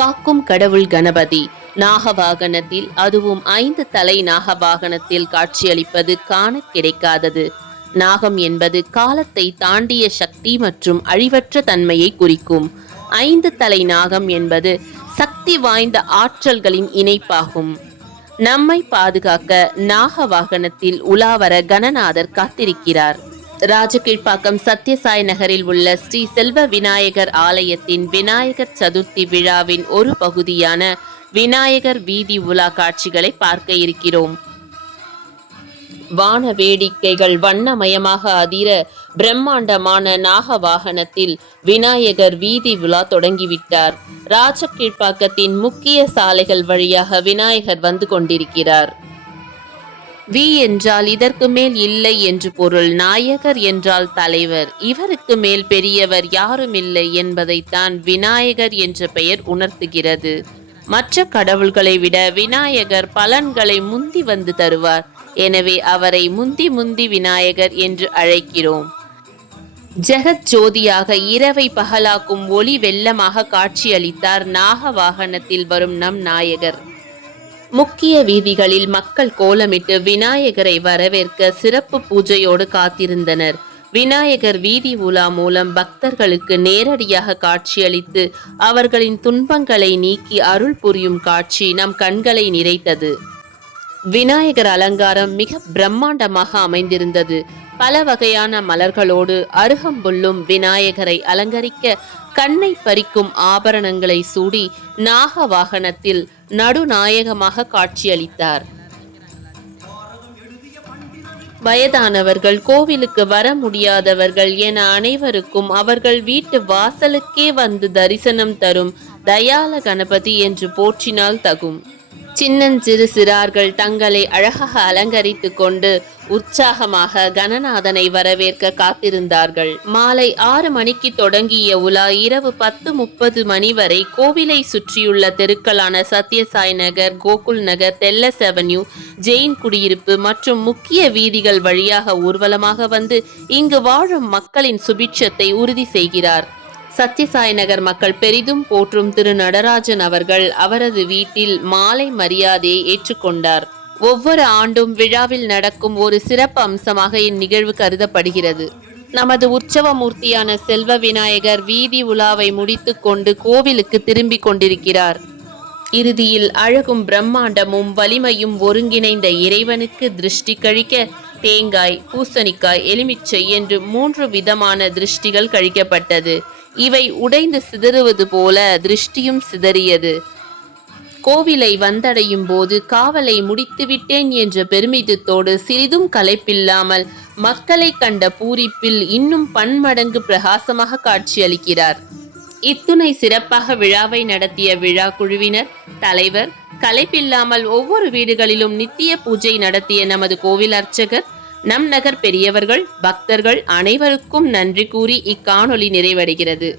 காக்கும் கடவுள் கணபதி நாகவாகனத்தில், அதுவும் 5 தலை நாகவாகனத்தில் காட்சியளிப்பது காண கிடைக்காதது. நாகம் என்பது காலத்தை தாண்டிய சக்தி மற்றும் அழிவற்ற தன்மையை குறிக்கும். 5 தலை நாகம் என்பது சக்தி வாய்ந்த ஆற்றல்களின் இணைப்பாகும். நம்மை பாதுகாக்க நாக வாகனத்தில் உலாவர கணநாதர் காத்திருக்கிறார். ராஜகீழ்ப்பாக்கம் சத்யசாய் நகரில் உள்ள ஸ்ரீ செல்வ விநாயகர் ஆலயத்தின் விநாயகர் சதுர்த்தி விழாவின் ஒரு பகுதியான விநாயகர் வீதி உலா காட்சிகளை பார்க்க இருக்கிறோம். வான வேடிக்கைகள் வண்ணமயமாக அதிர பிரம்மாண்டமான நாக வாகனத்தில் விநாயகர் வீதி உலா தொடங்கிவிட்டார். ராஜகீழ்ப்பாக்கத்தின் முக்கிய சாலைகள் வழியாக விநாயகர் வந்து கொண்டிருக்கிறார். வி என்றால் இதற்கு மேல் இல்லை என்று பொருள். நாயகர் என்றால் தலைவர். இவருக்கு மேல் பெரியவர் யாரும் இல்லை என்பதைத்தான் விநாயகர் என்ற பெயர் உணர்த்துகிறது. மற்ற கடவுள்களை விட விநாயகர் பலன்களை முந்தி வந்து தருவார். எனவே அவரை முந்தி விநாயகர் என்று அழைக்கிறோம். ஜெகத் ஜோதியாக இரவை பகலாக்கும் ஒளி வெள்ளமாக காட்சியளித்தார் நாக வாகனத்தில் வரும் நம் நாயகர். முக்கிய வீதிகளில் மக்கள் கோலமிட்டு விநாயகரை வரவேற்க சிறப்பு பூஜையோடு காத்திருந்தனர். விநாயகர் வீதி உலா மூலம் பக்தர்களுக்கு நேரடியாக காட்சியளித்து அவர்களின் துன்பங்களை நீக்கி அருள் புரியும் காட்சி நம் கண்களை நிறைத்தது. விநாயகர் அலங்காரம் மிக பிரம்மாண்டமாக அமைந்திருந்தது. பல வகையான மலர்களோடு அருகம்புல்லும் விநாயகரை அலங்கரிக்க கண்ணை பறிக்கும் ஆபரணங்களை சூடி நாக வாகனத்தில் நடுநாயகமாக காட்சியளித்தார். வயதானவர்கள், கோவிலுக்கு வர முடியாதவர்கள் என அனைவருக்கும் அவர்கள் வீட்டு வாசலுக்கே வந்து தரிசனம் தரும் தயால கணபதி என்று போற்றினால் தகும். சின்னஞ்சிறு சிறார்கள் தங்களை அழகாக அலங்கரித்து கொண்டு உற்சாகமாக கணநாதனை வரவேற்க காத்திருந்தார்கள். மாலை 6 மணிக்கு தொடங்கிய உலா இரவு 10:30 மணி வரை கோவிலை சுற்றியுள்ள தெருக்களான சத்யசாய் நகர், கோகுல் நகர், தெல்லஸ் அவென்யூ, ஜெயின் குடியிருப்பு மற்றும் முக்கிய வீதிகள் வழியாக ஊர்வலமாக வந்து இங்கு வாழும் மக்களின் சுபிட்சத்தை உறுதி செய்கிறார். சத்யசாய் நகர் மக்கள் பெரிதும் போற்றும் திரு நடராஜன் அவர்கள் அவரது வீட்டில் மாலை மரியாதையை ஏற்றுக்கொண்டார். ஒவ்வொரு ஆண்டும் விழாவில் நடக்கும் ஒரு சிறப்பு அம்சமாக இந்நிகழ்வு கருதப்படுகிறது. நமது உற்சவ மூர்த்தியான செல்வ விநாயகர் வீதி உலாவை முடித்து கொண்டு கோவிலுக்கு திரும்பி கொண்டிருக்கிறார். இறுதியில் அழகும் பிரம்மாண்டமும் வலிமையும் ஒருங்கிணைந்த இறைவனுக்கு திருஷ்டி கழிக்க தேங்காய், பூசணிக்காய், எலுமிச்சை என்று 3 விதமான திருஷ்டிகள் கழிக்கப்பட்டது. இவை உடைந்து சிதறுவது போல திருஷ்டியும் சிதறியது. கோவிலை வந்தடையும் போது காவலை முடித்துவிட்டேன் என்ற பெருமிதத்தோடு சிறிதும் களைப்பில்லாமல் மக்களை கண்ட பூரிப்பில் இன்னும் பன்மடங்கு பிரகாசமாக காட்சியளிக்கிறார். இத்துணை சிறப்பாக விழாவை நடத்திய விழா குழுவினர், தலைவர், களைப்பில்லாமல் ஒவ்வொரு வீடுகளிலும் நித்திய பூஜை நடத்திய நமது கோவில் அர்ச்சகர், நம் நகர் பெரியவர்கள், பக்தர்கள் அனைவருக்கும் நன்றி கூறி இக்காணொளி நிறைவடைகிறது.